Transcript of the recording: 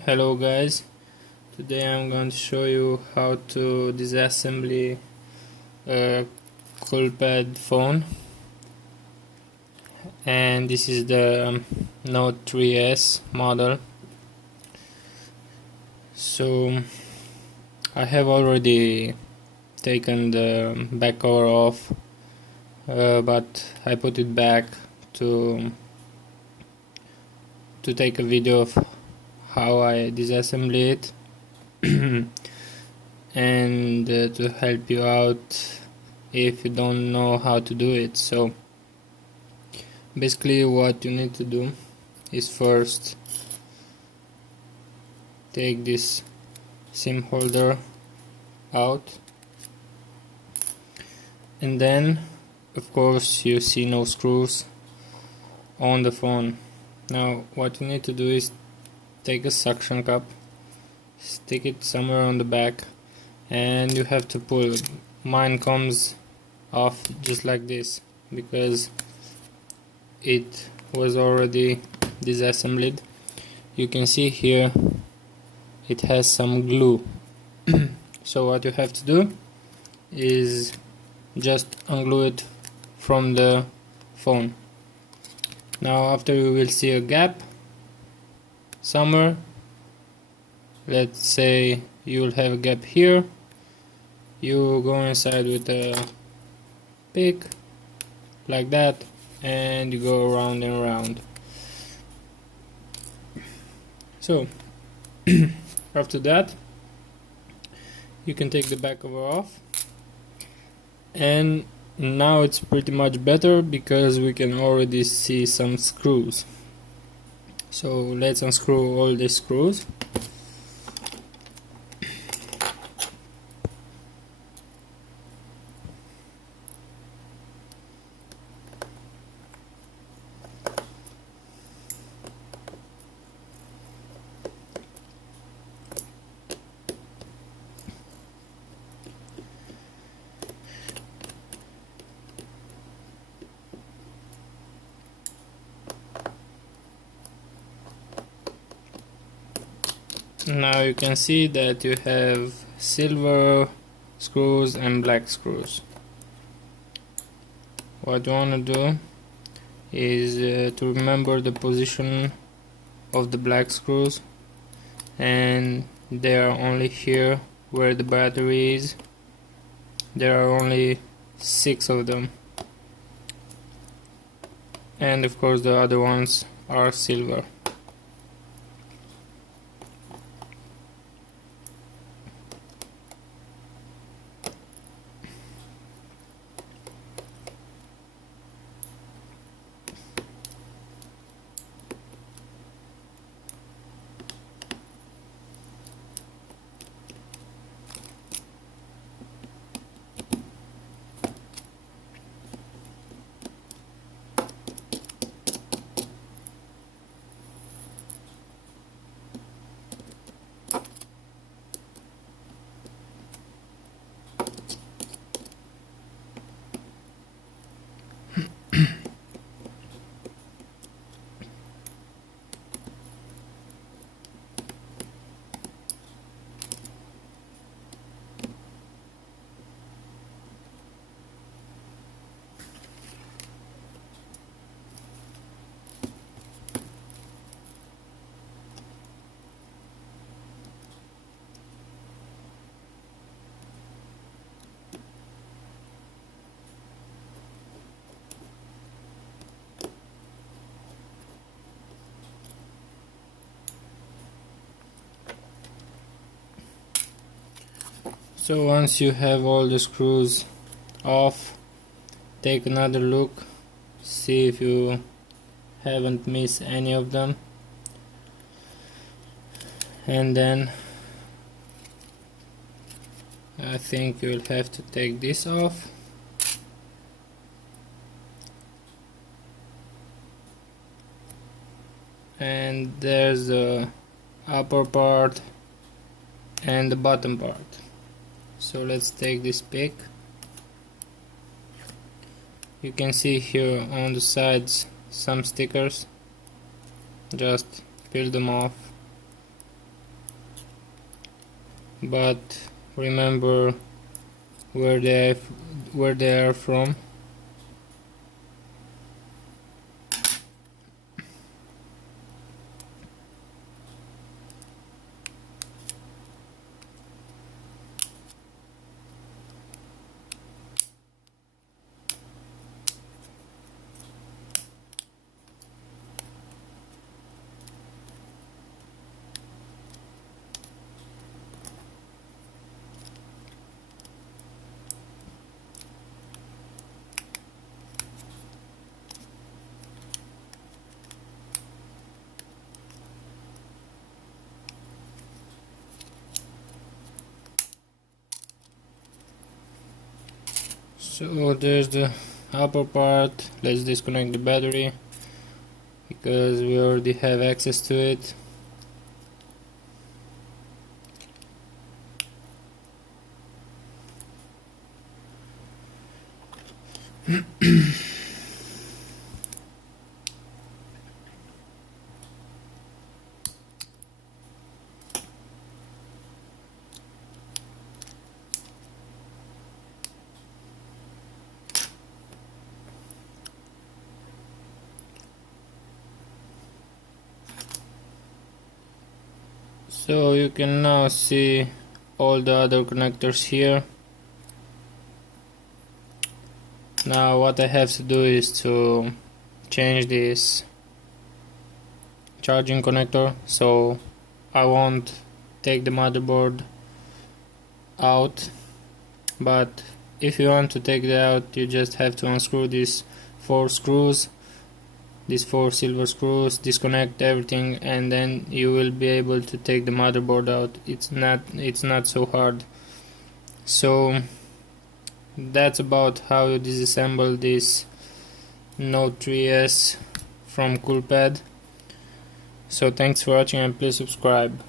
Hello guys, today I'm going to show you how to disassembly a Coolpad phone, and this is the Note 3S model. So I have already taken the back cover off, but I put it back to take a video of how I disassemble it and to help you out if you don't know how to do it. So basically what you need to do is first take this SIM holder out, and then of course you see no screws on the phone. Now what you need to do is take a suction cup, stick it somewhere on the back, and you have to pull. Mine comes off just like this because it was already disassembled. You can see here it has some glue. So what you have to do is just unglue it from the phone. Now after you will see a gap somewhere, let's say you will have a gap here, you go inside with a pick like that and you go around and around. So after that you can take the back cover off, and now it's pretty much better because we can already see some screws. So let's unscrew all the screws. Now you can see that you have silver screws and black screws. What you want to do is to remember the position of the black screws, and they are only here where the battery is. There are only 6 of them, and of course the other ones are silver. So once you have all the screws off, take another look, see if you haven't missed any of them, and then I think you'll have to take this off. And there's the upper part and the bottom part. So let's take this pick. You can see here on the sides some stickers. Just peel them off but remember where they are from. So there's the upper part. Let's disconnect the battery because we already have access to it. So you can now see all the other connectors here. Now what I have to do is to change this charging connector, so I won't take the motherboard out, but if you want to take it out, you just have to unscrew these 4 screws, these 4 silver screws, disconnect everything, and then you will be able to take the motherboard out. It's not so hard. So that's about how you disassemble this Note 3S from Coolpad. So thanks for watching and please subscribe.